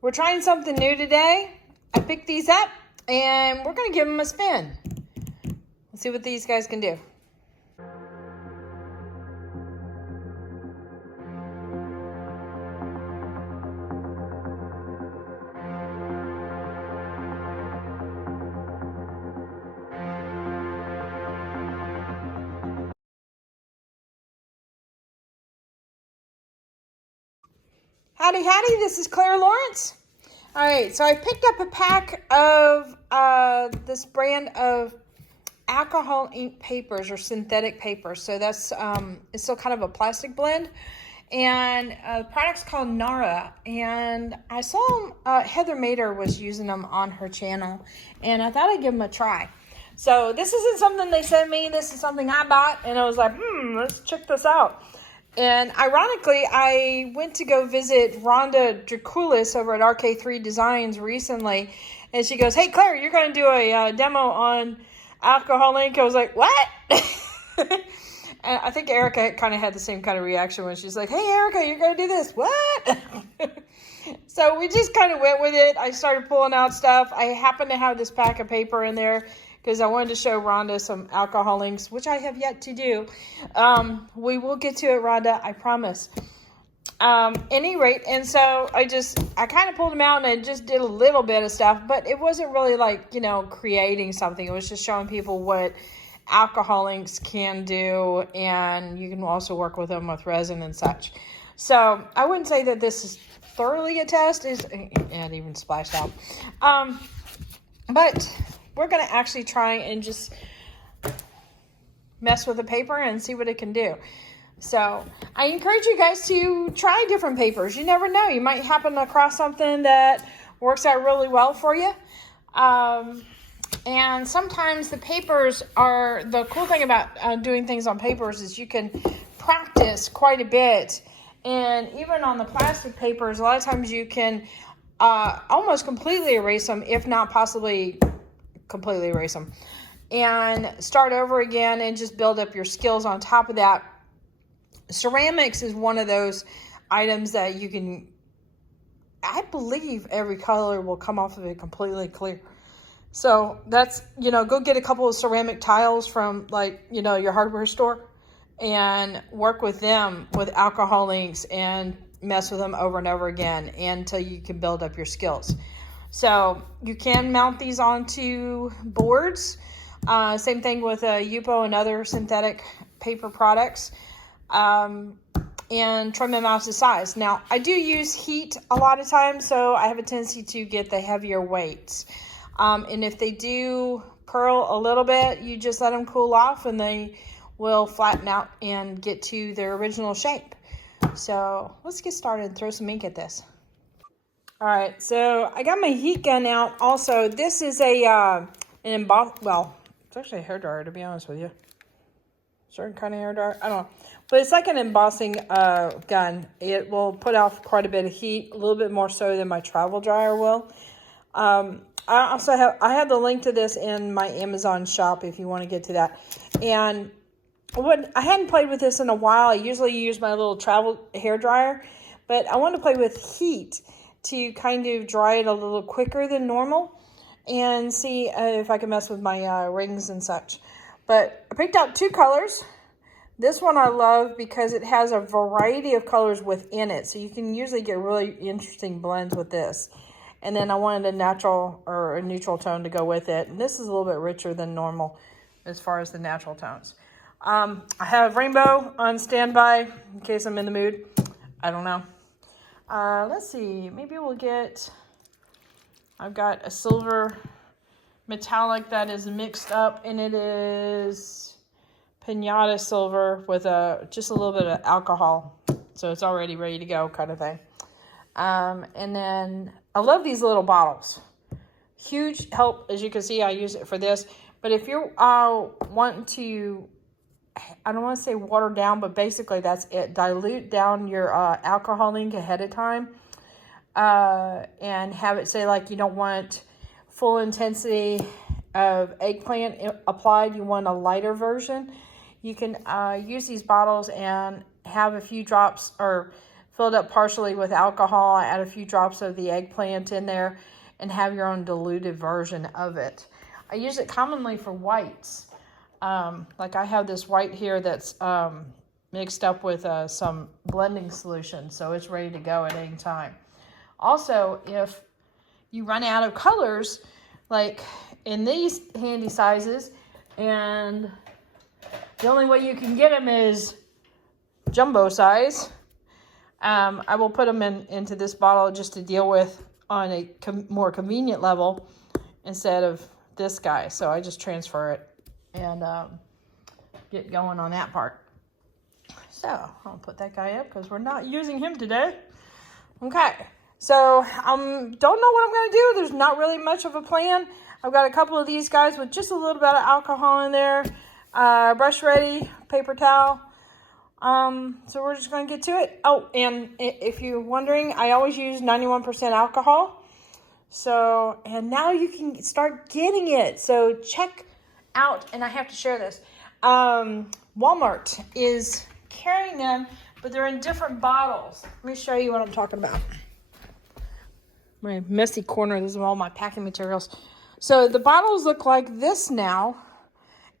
We're trying something new today. I picked these up and we're going to give them a spin. Let's see what these guys can do. Howdy, howdy, this is Clara Lawrence. All right, so I picked up a pack of this brand of alcohol ink papers or synthetic papers. So that's, it's still kind of a plastic blend. And the product's called Nara. And I saw Heather Mader was using them on her channel. And I thought I'd give them a try. So this isn't something they sent me. This is something I bought. And I was like, let's check this out. And ironically, I went to go visit Rhonda Draculis over at RK3 Designs recently. And she goes, hey, Claire, you're going to do a demo on alcohol ink. I was like, what? And I think Erica kind of had the same kind of reaction when she's like, hey, Erica, you're going to do this. What? So we just kind of went with it. I started pulling out stuff. I happen to have this pack of paper in there because I wanted to show Rhonda some alcohol inks, which I have yet to do. We will get to it, Rhonda, I promise. Any rate, and so I kind of pulled them out and I just did a little bit of stuff, but it wasn't really like, creating something. It was just showing people what alcohol inks can do, and you can also work with them with resin and such. So I wouldn't say that this is thoroughly a test. It even splashed out. But we're going to actually try and just mess with the paper and see what it can do. So I encourage you guys to try different papers. You never know. You might happen across something that works out really well for you. And sometimes the papers are, the cool thing about doing things on papers is you can practice quite a bit. And even on the plastic papers, a lot of times you can almost completely erase them, if not possibly completely erase them, and start over again and just build up your skills on top of that. Ceramics is one of those items that you can, I believe every color will come off of it completely clear. So that's, go get a couple of ceramic tiles from your hardware store and work with them with alcohol inks and mess with them over and over again until you can build up your skills. So you can mount these onto boards. Same thing with Yupo and other synthetic paper products. And trim them out to size. Now, I do use heat a lot of times, so I have a tendency to get the heavier weights. And if they do curl a little bit, you just let them cool off and they will flatten out and get to their original shape. So let's get started and throw some ink at this. All right, so I got my heat gun out. Also, this is an it's actually a hairdryer, to be honest with you. Certain kind of hairdryer, I don't know. But it's like an embossing gun. It will put off quite a bit of heat, a little bit more so than my travel dryer will. I have the link to this in my Amazon shop if you want to get to that. And I hadn't played with this in a while. I usually use my little travel hairdryer, but I want to play with heat to kind of dry it a little quicker than normal and see if I can mess with my rings and such. But I picked out two colors. This one I love because it has a variety of colors within it. So you can usually get really interesting blends with this. And then I wanted a natural or a neutral tone to go with it. And this is a little bit richer than normal as far as the natural tones. I have rainbow on standby in case I'm in the mood. I don't know. Let's see. Maybe we'll get... I've got a silver metallic that is mixed up, and it is pinata silver with just a little bit of alcohol, so it's already ready to go kind of thing. And then I love these little bottles. Huge help, as you can see. I use it for this, but if you're wanting to, I don't want to say water down, but basically that's it, dilute down your alcohol ink ahead of time, and have it say like you don't want full intensity of eggplant applied, you want a lighter version. You can use these bottles and have a few drops or filled up partially with alcohol. Add a few drops of the eggplant in there and have your own diluted version of it. I use it commonly for whites. Like I have this white here that's mixed up with some blending solution, so it's ready to go at any time. Also, if you run out of colors, like in these handy sizes, and the only way you can get them is jumbo size, I will put them into this bottle just to deal with on a more convenient level instead of this guy. So I just transfer it and get going on that part. So I'll put that guy up because we're not using him today. Okay, so don't know what I'm going to do. There's not really much of a plan. I've got a couple of these guys with just a little bit of alcohol in there. Brush ready, paper towel. So we're just going to get to it. Oh, and if you're wondering, I always use 91% alcohol. So, and now you can start getting it. So check out, and I have to share this. Walmart is carrying them, but they're in different bottles. Let me show you what I'm talking about. My messy corner, this is all my packing materials. So the bottles look like this now.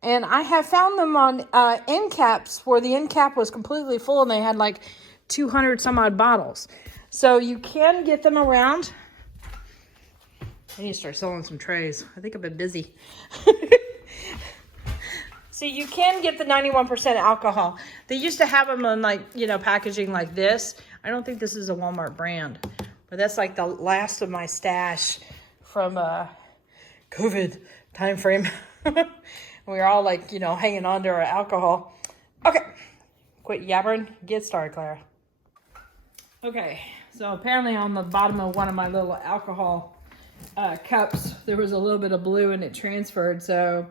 And I have found them on end caps where the end cap was completely full and they had like 200 some odd bottles. So you can get them around. I need to start selling some trays. I think I've been busy. So you can get the 91% alcohol. They used to have them on like, you know, packaging like this. I don't think this is a Walmart brand, but that's like the last of my stash from COVID time frame. We were all like, you know, hanging on to our alcohol. Okay, quit yabbering. Get started, Clara. Okay, so apparently on the bottom of one of my little alcohol cups, there was a little bit of blue and it transferred. So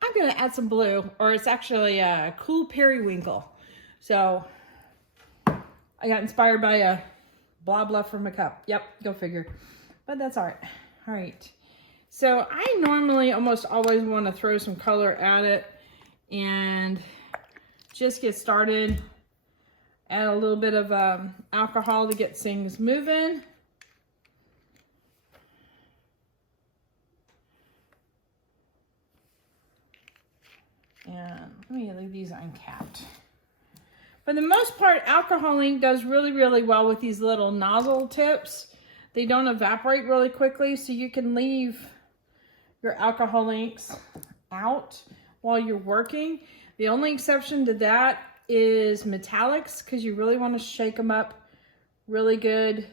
I'm going to add some blue, or it's actually a cool periwinkle. So I got inspired by a blob left from a cup. Yep, go figure. But that's all right. All right. So I normally almost always want to throw some color at it and just get started. Add a little bit of alcohol to get things moving. And let me leave these uncapped. For the most part, alcohol ink does really, really well with these little nozzle tips. They don't evaporate really quickly, so you can leave your alcohol inks out while you're working. The only exception to that is metallics, because you really want to shake them up really good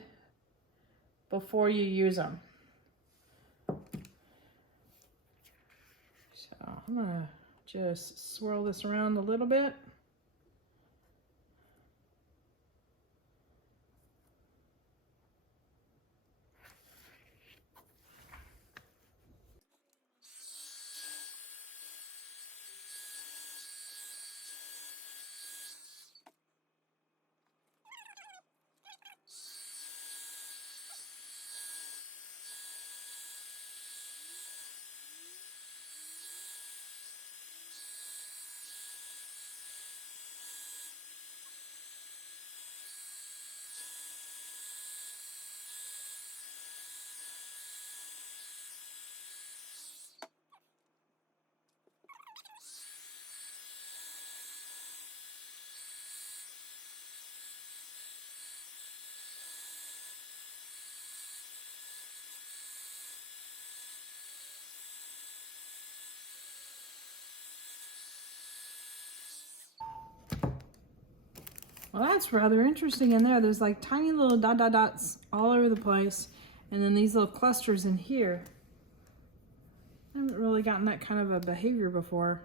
before you use them. So I'm gonna just swirl this around a little bit. Well, that's rather interesting in there. There's like tiny little dots all over the place. And then these little clusters in here. I haven't really gotten that kind of a behavior before.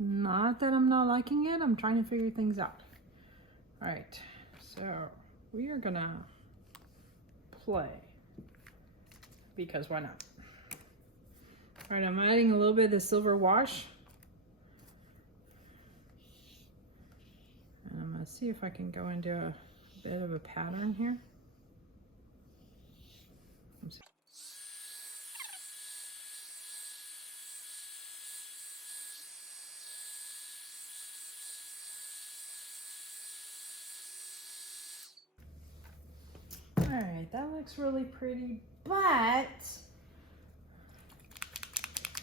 Not that I'm not liking it, I'm trying to figure things out. All right, so we are gonna play, because why not? All right, I'm adding a little bit of the silver wash. And I'm gonna see if I can go into a bit of a pattern here. All right, that looks really pretty, but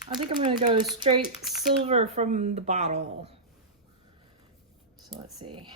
I think I'm gonna go straight silver from the bottle. So let's see.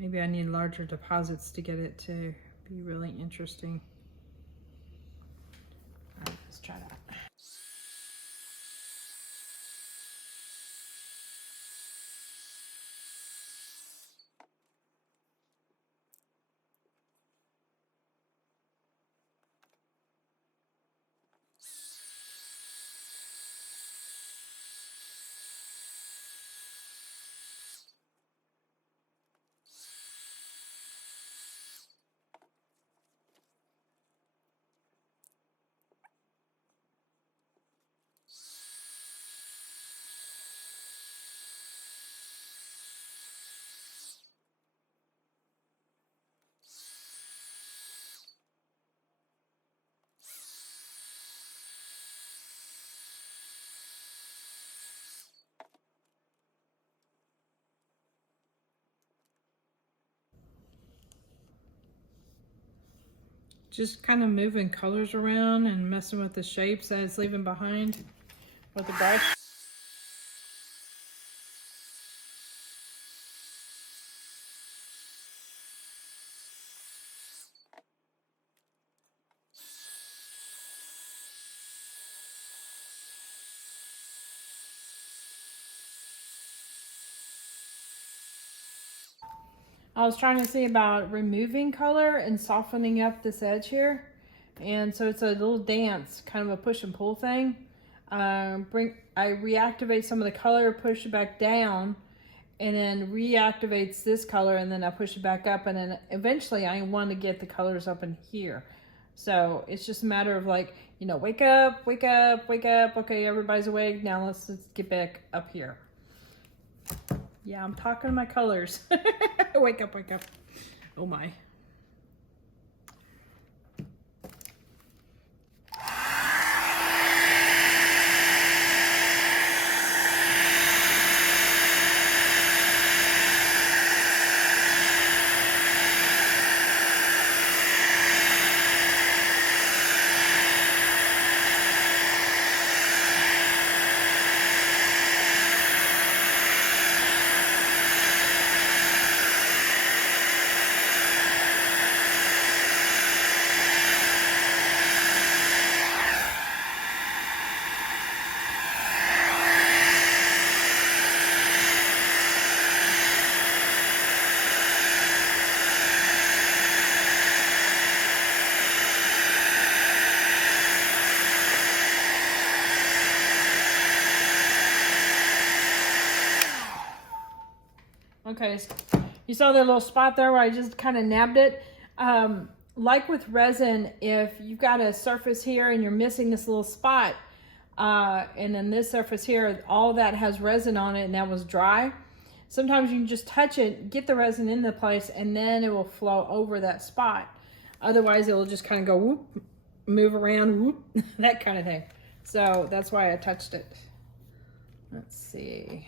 Maybe I need larger deposits to get it to be really interesting. All right, let's try that. Just kind of moving colors around and messing with the shapes that it's leaving behind with the brush. I was trying to see about removing color and softening up this edge here. And so it's a little dance, kind of a push and pull thing. I reactivate some of the color, push it back down, and then reactivates this color, and then I push it back up, and then eventually I want to get the colors up in here. So it's just a matter of like, you know, wake up, wake up, wake up. Okay, everybody's awake. Now let's get back up here. Yeah, I'm talking my colors. Wake up, wake up. Oh my. Okay, you saw that little spot there where I just kind of nabbed it. Like with resin, if you've got a surface here and you're missing this little spot, and then this surface here, all that has resin on it and that was dry, sometimes you can just touch it, get the resin in the place, and then it will flow over that spot. Otherwise, it will just kind of go whoop, move around, whoop, that kind of thing. So that's why I touched it. Let's see.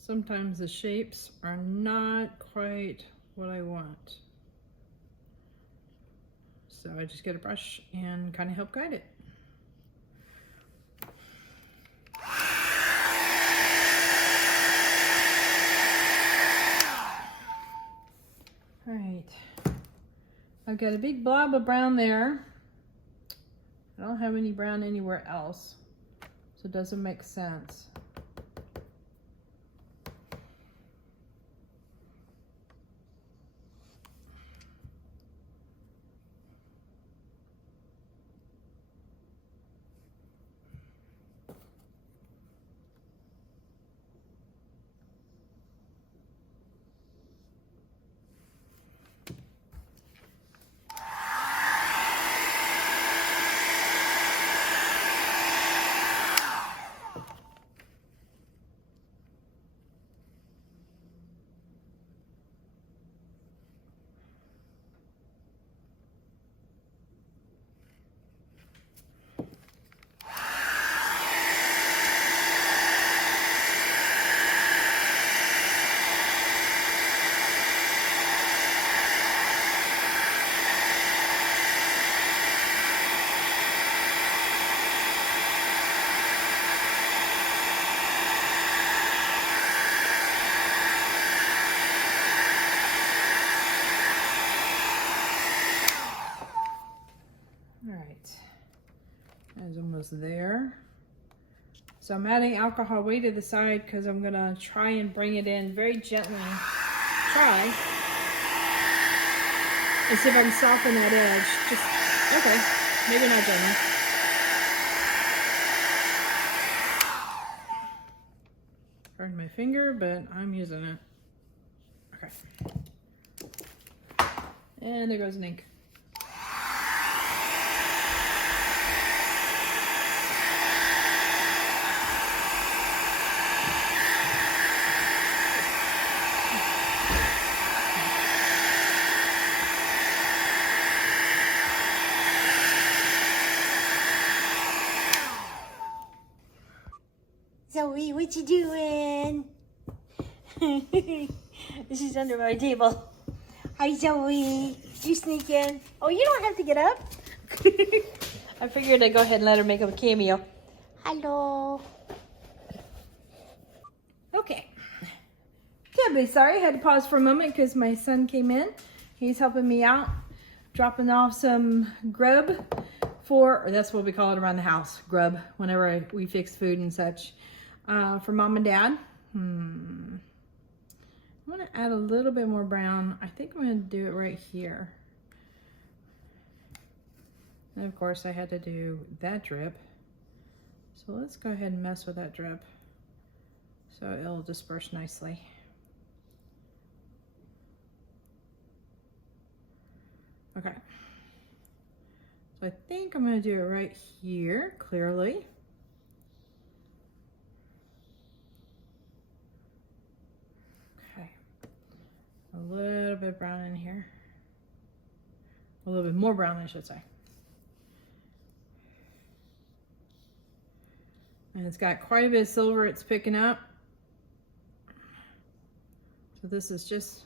sometimes the shapes are not quite what I want. So I just get a brush and kind of help guide it. All right, I've got a big blob of brown there. I don't have any brown anywhere else, so it doesn't make sense. There. So I'm adding alcohol way to the side because I'm gonna try and bring it in very gently. Try and see if I can soften that edge. Just okay, maybe not gently. Pardon my finger, but I'm using it. Okay. And there goes an ink. Zoe, what you doing? She's under my table. Hi, Zoe. You sneak in. Oh, you don't have to get up. I figured I'd go ahead and let her make a cameo. Hello. Okay. Can't be sorry. I had to pause for a moment because my son came in. He's helping me out, dropping off some grub or that's what we call it around the house, grub, whenever we fix food and such. For mom and dad. I'm gonna add a little bit more brown. I think I'm gonna do it right here. And of course I had to do that drip. So let's go ahead and mess with that drip so it'll disperse nicely. Okay. So I think I'm gonna do it right here, clearly. A little bit brown in here. A little bit more brown, I should say. And it's got quite a bit of silver it's picking up. So this is just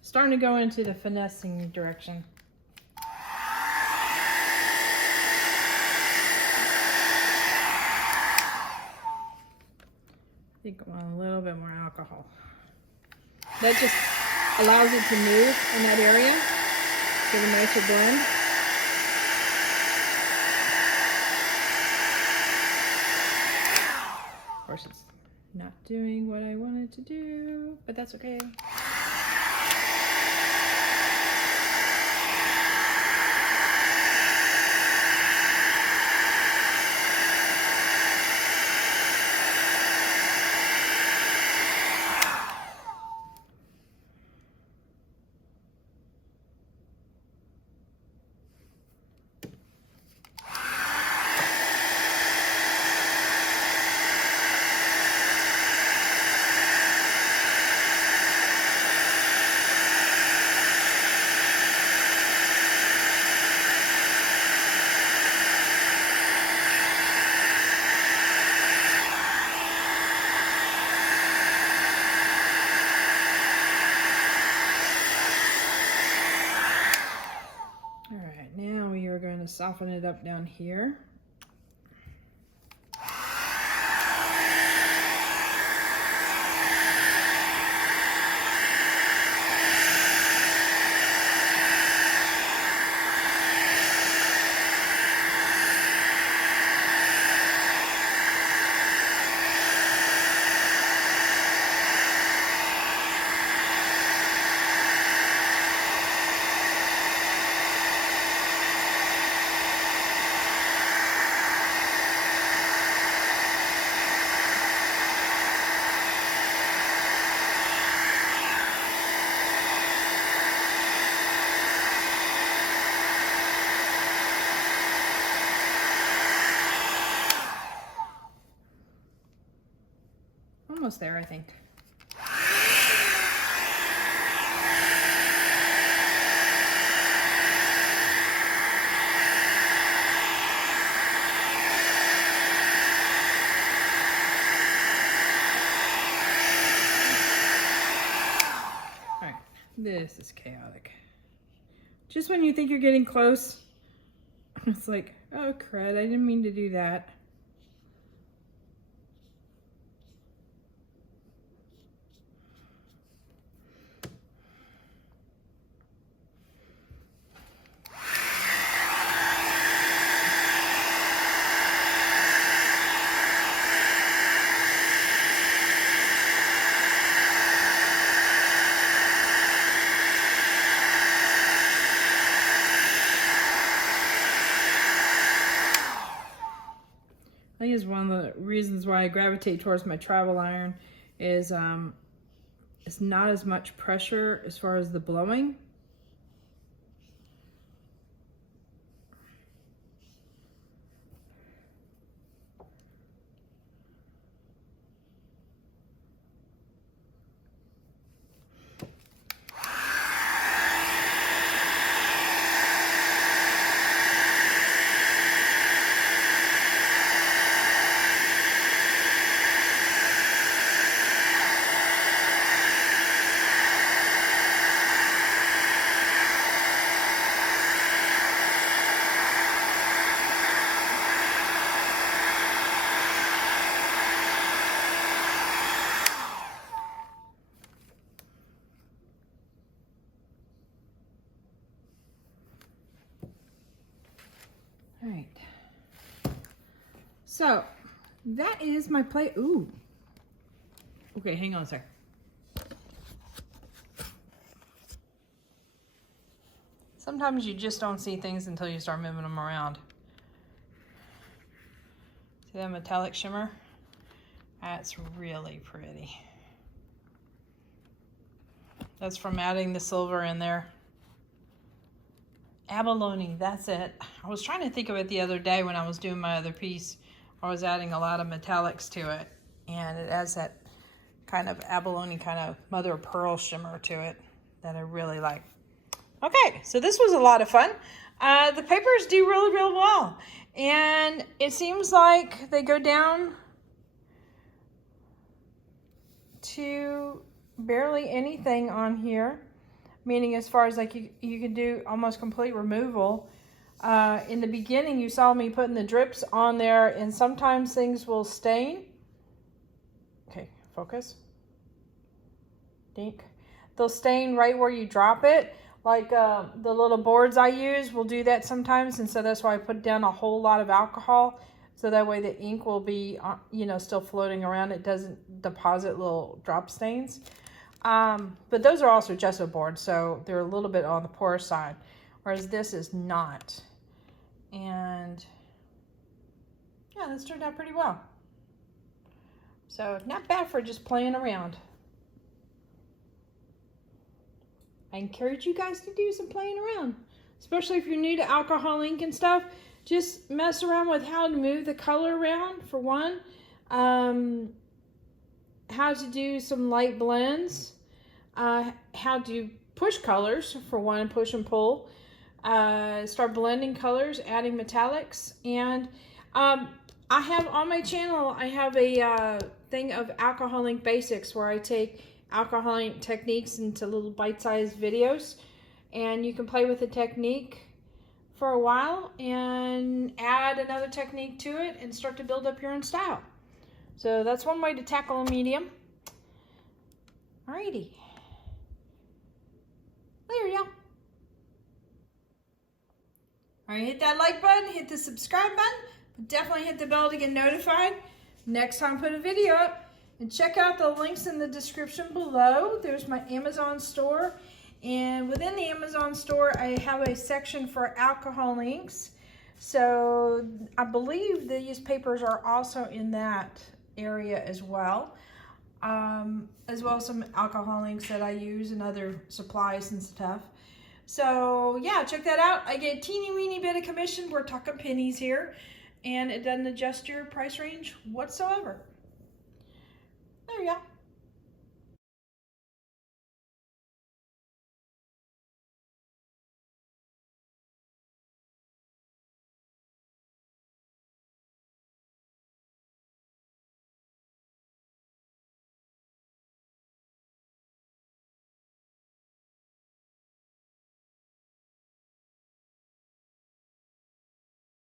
starting to go into the finessing direction. I think I want a little bit more alcohol. That just allows it to move in that area, get a nicer blend. Of course, it's not doing what I wanted to do, but that's okay. soften it up down here. Almost there, I think. All right, this is chaotic. Just when you think you're getting close, it's like, oh crud, I didn't mean to do that. I think is one of the reasons why I gravitate towards my travel iron is it's not as much pressure as far as the blowing. All right. So that is my plate. Ooh. Okay, hang on a sec. Sometimes you just don't see things until you start moving them around. See that metallic shimmer? That's really pretty. That's from adding the silver in there. Abalone, that's it. I was trying to think of it the other day when I was doing my other piece. I was adding a lot of metallics to it, and it adds that kind of abalone, kind of mother of pearl shimmer to it that I really like. Okay, so this was a lot of fun. The papers do really, really well, and it seems like they go down to barely anything on here. Meaning as far as like you can do almost complete removal. In the beginning you saw me putting the drips on there, and sometimes things will stain. Okay, focus. Dink. They'll stain right where you drop it. Like the little boards I use will do that sometimes, and so that's why I put down a whole lot of alcohol, so that way the ink will be still floating around. It doesn't deposit little drop stains. But those are also gesso boards, so they're a little bit on the porous side, whereas this is not. And yeah, this turned out pretty well. So not bad for just playing around. I encourage you guys to do some playing around, especially if you're new to alcohol ink and stuff. Just mess around with how to move the color around, for one. How to do some light blends, how to push colors, for one, push and pull, start blending colors, adding metallics, and I have on my channel, I have a thing of alcohol ink basics where I take alcohol ink techniques into little bite-sized videos, and you can play with the technique for a while and add another technique to it and start to build up your own style. So that's one way to tackle a medium. Alrighty. There you go. Alright, hit that like button, hit the subscribe button, but definitely hit the bell to get notified next time I put a video up. And check out the links in the description below. There's my Amazon store. And within the Amazon store, I have a section for alcohol inks. So I believe these papers are also in that area as well as some alcohol inks that I use and other supplies and stuff. So yeah, check that out. I get a teeny weeny bit of commission. We're talking pennies here, and it doesn't adjust your price range whatsoever. There you go.